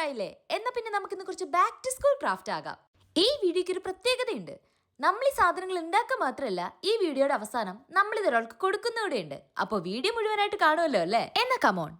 തയ്യാറായില്ലേ? എന്നാ പിന്നെ നമുക്കിന്ന് കുറച്ച് ബാക്ക് ടു സ്കൂൾ ക്രാഫ്റ്റ് ആകാം. ഈ വീഡിയോയ്ക്ക് ഒരു പ്രത്യേകതയുണ്ട്. നമ്മൾ ഈ സാധനങ്ങൾ ഉണ്ടാക്കുക മാത്രമല്ല, ഈ വീഡിയോയുടെ അവസാനം നമ്മൾ ഇതൊരാൾക്ക് കൊടുക്കുന്നൂടെയുണ്ട്. അപ്പോൾ വീഡിയോ മുഴുവനായിട്ട് കാണുമല്ലോ അല്ലേ? എന്നാ കമോൺ.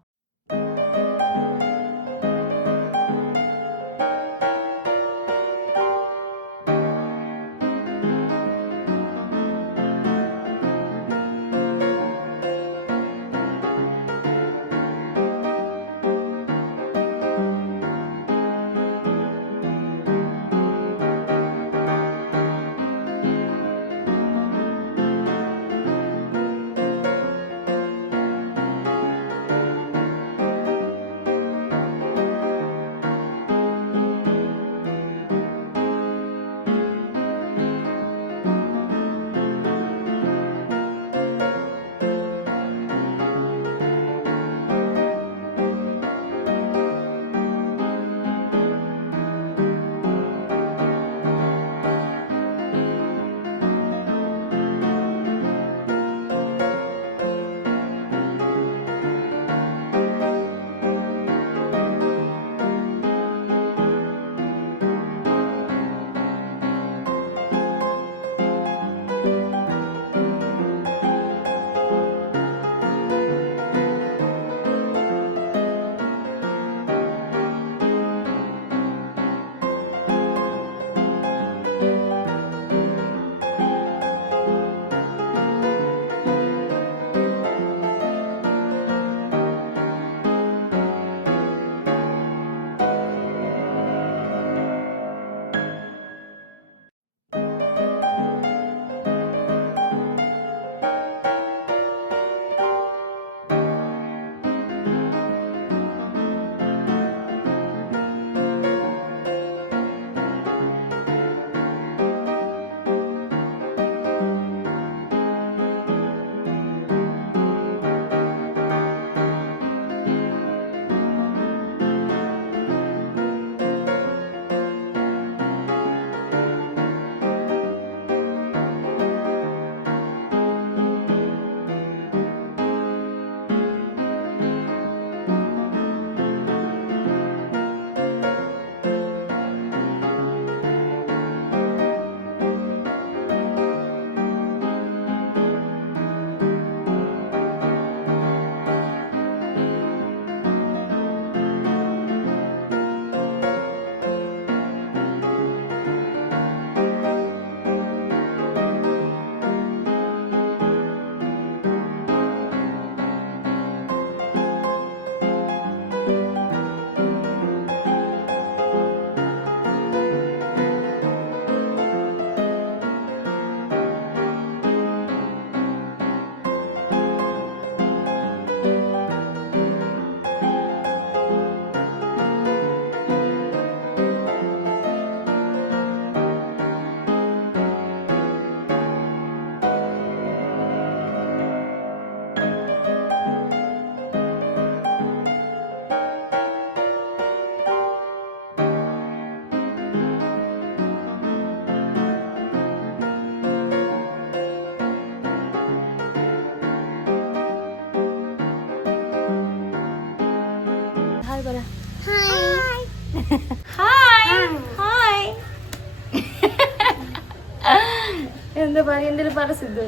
എന്താ പറയാ, എന്തെങ്കിലും പറ സിദ്ധു.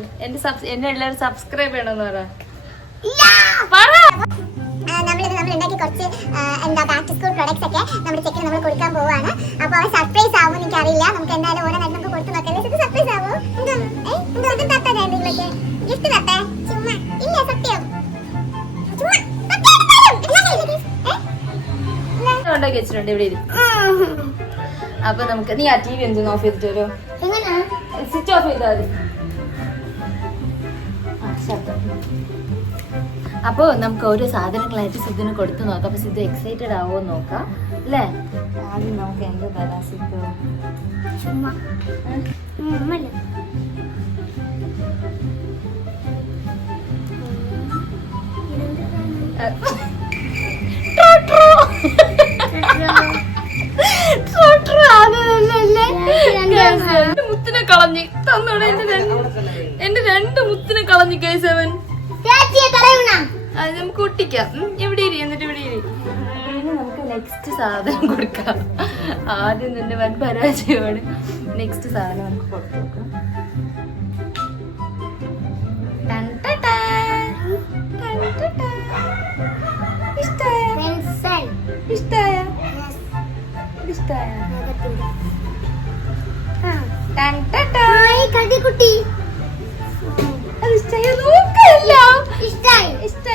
എന്നെ എല്ലാവരും സബ്സ്ക്രൈബ് ചെയ്യണമെന്ന് പറ. നമ്മളുണ്ടാക്കി കുറച്ച് ബാക്ക് ടു സ്കൂൾ പ്രൊഡക്ട്സ് ഒക്കെ നമ്മുടെ ചെക്കിന് നമ്മൾ കൊടുക്കാൻ പോവാണ്. അപ്പോൾ അവൻ സർപ്രൈസ് ആവും എനിക്കറിയില്ല. നമുക്ക് എന്തായാലും ഓരോ നമുക്ക് കൊടുത്തു നോക്കാം. സർപ്രൈസ് ആവും. ഗിഫ്റ്റ് തട്ടേ ചുമ്മാ ഇല്ല സത്യം ഉണ്ടാക്കി വെച്ചിട്ടുണ്ട് ഇവിടെ. അപ്പൊ നമുക്ക് നീ ആ ടി വി ഒന്ന് ഓഫ് ചെയ്തിട്ട് വരുമോ? സ്വിച്ച് ഓഫ് ചെയ്താൽ മതി. അപ്പോൾ നമുക്ക് ഓരോ സാധനങ്ങളായിട്ട് സിദ്ധുന് കൊടുത്തു നോക്കാം. അപ്പൊ സിദ്ധു എക്സൈറ്റഡ് ആവോ നോക്കാം അല്ലേ? ആദ്യം നമുക്ക് എന്ത് തരാം സിദ്ധു? മുത്തിനെ കളഞ്ഞ് തന്നോടെ എന്റെ രണ്ട് മുത്തിനെ കളഞ്ഞു കേസവൻ. നമുക്ക് ഒട്ടിക്കാം. എവിടെ ഇരി, എന്നിട്ട് ഇവിടെ ഇരി. നമുക്ക് നെക്സ്റ്റ് സാധനം കൊടുക്കാം. ആദ്യം നിന്റെ വൻ പരാജയമാണ്. നെക്സ്റ്റ് സാധനം നമുക്ക് കൊടുത്തു നോക്കാം.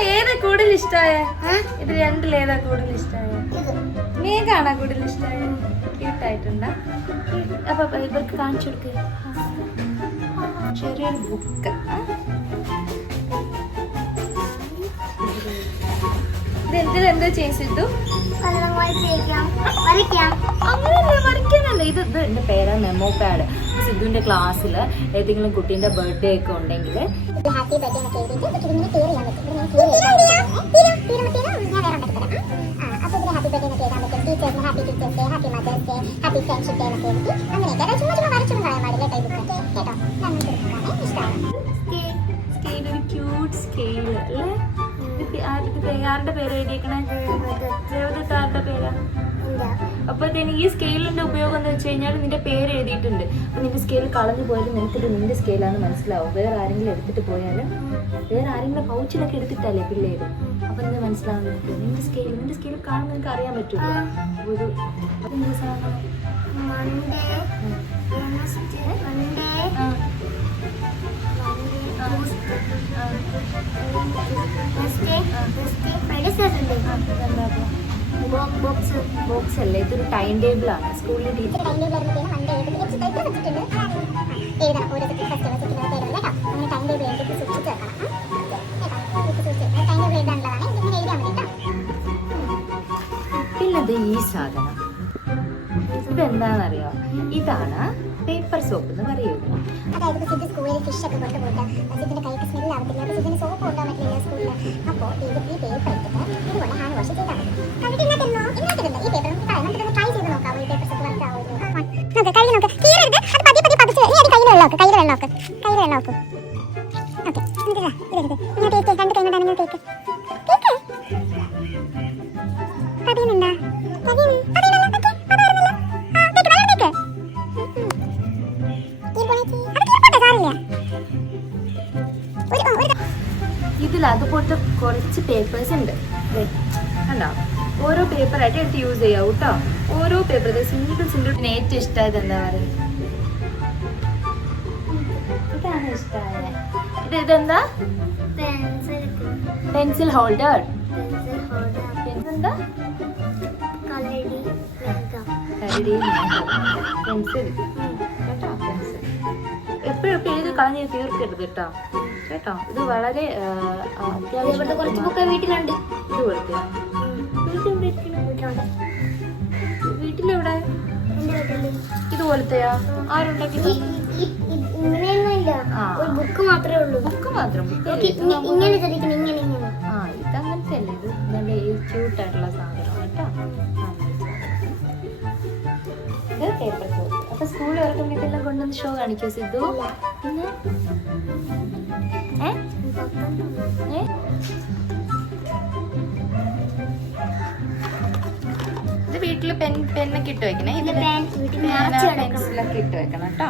ഏതാ കൂടുതൽ ഇഷ്ടമായ? ഇത് രണ്ടിലേതാ കൂടുതൽ ഇഷ്ടമായ? മേഘാണോ കൂടുതൽ ഇഷ്ടമായ? ക്യൂട്ടായിട്ടുണ്ടാ? അപ്പൊ ഇവർക്ക് കാണിച്ചു കൊടുക്ക. ചെറിയൊരു ബുക്ക്. ഇതെന്താ ചെയ്തു? അങ്ങനെയല്ല, വരയ്ക്കാനല്ല. ഇത് എന്റെ പേരാ മെമ്മോ പാഡ്. സിദ്ധുവിന്റെ ക്ലാസ്സിൽ ഏതെങ്കിലും കുട്ടീന്റെ ബർത്ത്ഡേ ഒക്കെ ഉണ്ടെങ്കിൽ ഹാപ്പി ബർത്ത്ഡേ എന്നൊക്കെ എഴുതിയിട്ട് ഇങ്ങനെ ക്ലിയർ ചെയ്യാൻ പറ്റും. അപ്പോൾ ഇതിൽ ഹാപ്പി ബർത്ത്ഡേ എന്നൊക്കെ എഴുതാൻ പറ്റും. ടീച്ചേഴ്സിന് happy teachers day, happy mothers day, happy friendship day എന്നൊക്കെ എഴുതി അങ്ങനെയൊക്കെ. അതായത് ചുമ്മാ വരച്ചൊന്നും കളയാൻ പാടില്ല കേട്ടോ. ഈ ബുക്ക് കേട്ടോ, അങ്ങനെ കൊടുക്കുന്നതാണ് ഇഷ്ടമാണ്. സ്കെയിൽ, ഒരു ക്യൂട്ട് സ്കെയിൽ അല്ലേ? ആരുടെ പേര് എഴുതിയേക്കണേ? ആരുടെ പേരാ? അപ്പൊ ഈ സ്കെയിലിന്റെ ഉപയോഗം എന്ന് വെച്ച് കഴിഞ്ഞാൽ നിന്റെ പേര് എഴുതിയിട്ടുണ്ട്. അപ്പൊ നിന്റെ സ്കെയിൽ കളഞ്ഞു പോയാലും നിനക്കിത് നിന്റെ സ്കെയിലാണെന്ന് മനസ്സിലാവും. വേറെ ആരെങ്കിലും എടുത്തിട്ട് പോയാലും, വേറെ ആരെങ്കിലും പൗച്ചിലൊക്കെ എടുത്തിട്ടല്ലേ പിള്ളേര്, അപ്പൊ നിന്റെ മനസ്സിലാവും നിന്റെ സ്കെയിൽ കാണുമ്പോൾ നിനക്ക് അറിയാൻ പറ്റൂല. ഒരു അതെന്താ സാധനം? ബോക്സ് അല്ലേ, ഇതൊരു ടൈം ടേബിൾ ആണ്. സ്കൂളിൽ ടീച്ചർ പിന്നത് ഈ സാധനം ഇതെന്താണെന്നറിയോ? ഇതാണ് പേപ്പർ സോപ്പ് എന്ന് പറയുന്നത്. അതായത് സിദ്ധു സ്കൂളിൽ ഫിഷ് ഒക്കെ കൊണ്ടുപോയിട്ട് സിദ്ധിന്റെ കൈക്ക് സ്മെല്ല് ആവത്തില്ല. അപ്പോൾ സിദ്ധിന് സോപ്പ് കൊണ്ടുപോകാൻ പറ്റില്ല സ്കൂളിൽ. അപ്പോൾ ഈ പേപ്പർ എടുത്തിട്ട് ഇതുകൊണ്ട് ഹാൻഡ് വാഷ് ചെയ്താൽ മതി. കണ്ടിട്ട് ഇന്നത്തിരുന്നോ? ഇന്നത്തിരുന്നു. ഈ പേപ്പർ നമുക്ക് നമുക്കിതൊന്ന് ട്രൈ ചെയ്ത് നോക്കാം. ഈ പേപ്പർ സോപ്പ് വർക്ക് ആവുമോ? നോക്ക്, കയ്യിൽ നോക്ക്. കീറരുത്. അത് പതിയെ പതിച്ച് നീ അത് കയ്യിൽ വെള്ളം നോക്ക്. കയ്യിൽ വെള്ളം നോക്ക്. ഓക്കെ, ഇങ്ങനെ തേക്ക്. രണ്ട് കൈ കൊണ്ടാണ് ഇങ്ങനെ തേക്ക്. പതിയുന്നുണ്ടാ? ഇതിൽ അതുപോലത്തെ കുറച്ച് പേപ്പേഴ്സ് ഉണ്ട് കണ്ടോ? ഓരോ പേപ്പറായിട്ട് എടുത്ത് യൂസ് ചെയ്യാവൂ കേട്ടോ. ഓരോ പേപ്പർ സിംഗിൾ പിന്നെ ഏറ്റവും ഇഷ്ടമായത് എന്താ പറയുക? ഇതാണ് ഇഷ്ടമായ. ഇതെന്താ? Pencil holder. എന്താ? പെൻസിൽ കേട്ടോ. പെൻസിൽ എപ്പോഴും ഏത് കളഞ്ഞ് തീർക്കരുത് കേട്ടോ. കേട്ടോ, ഇത് വളരെ അത്യാവശ്യം. കുറച്ച് ബുക്ക് വീട്ടിലുണ്ട്. ഇത് കൊടുക്കുക. വീട്ടിലെവിടെ? ഇതുപോലത്തെയാ? ആരുണ്ടെങ്കിൽ ബുക്ക് മാത്രമേ ഉള്ളൂ. ബുക്ക് മാത്രം. ആ, ഇതങ്ങനത്തെ അല്ലേ. ഇത് നല്ല ക്യൂട്ടായിട്ടുള്ള സാധനമാണ് കേട്ടോ. ഇത് പേപ്പർ സോപ്പ്. അപ്പൊ സ്കൂളിൽ ഇറക്കുമ്പോൾ ഇതെല്ലാം കൊണ്ടുവന്ന് ഷോ കാണിക്കോ സിദ്ധു? പിന്നെ ഇത് വീട്ടില് പെന്നൊക്കെ ഇട്ട് വെക്കണേ. പെൻസിലൊക്കെ ഇട്ട് വെക്കണം കേട്ടോ.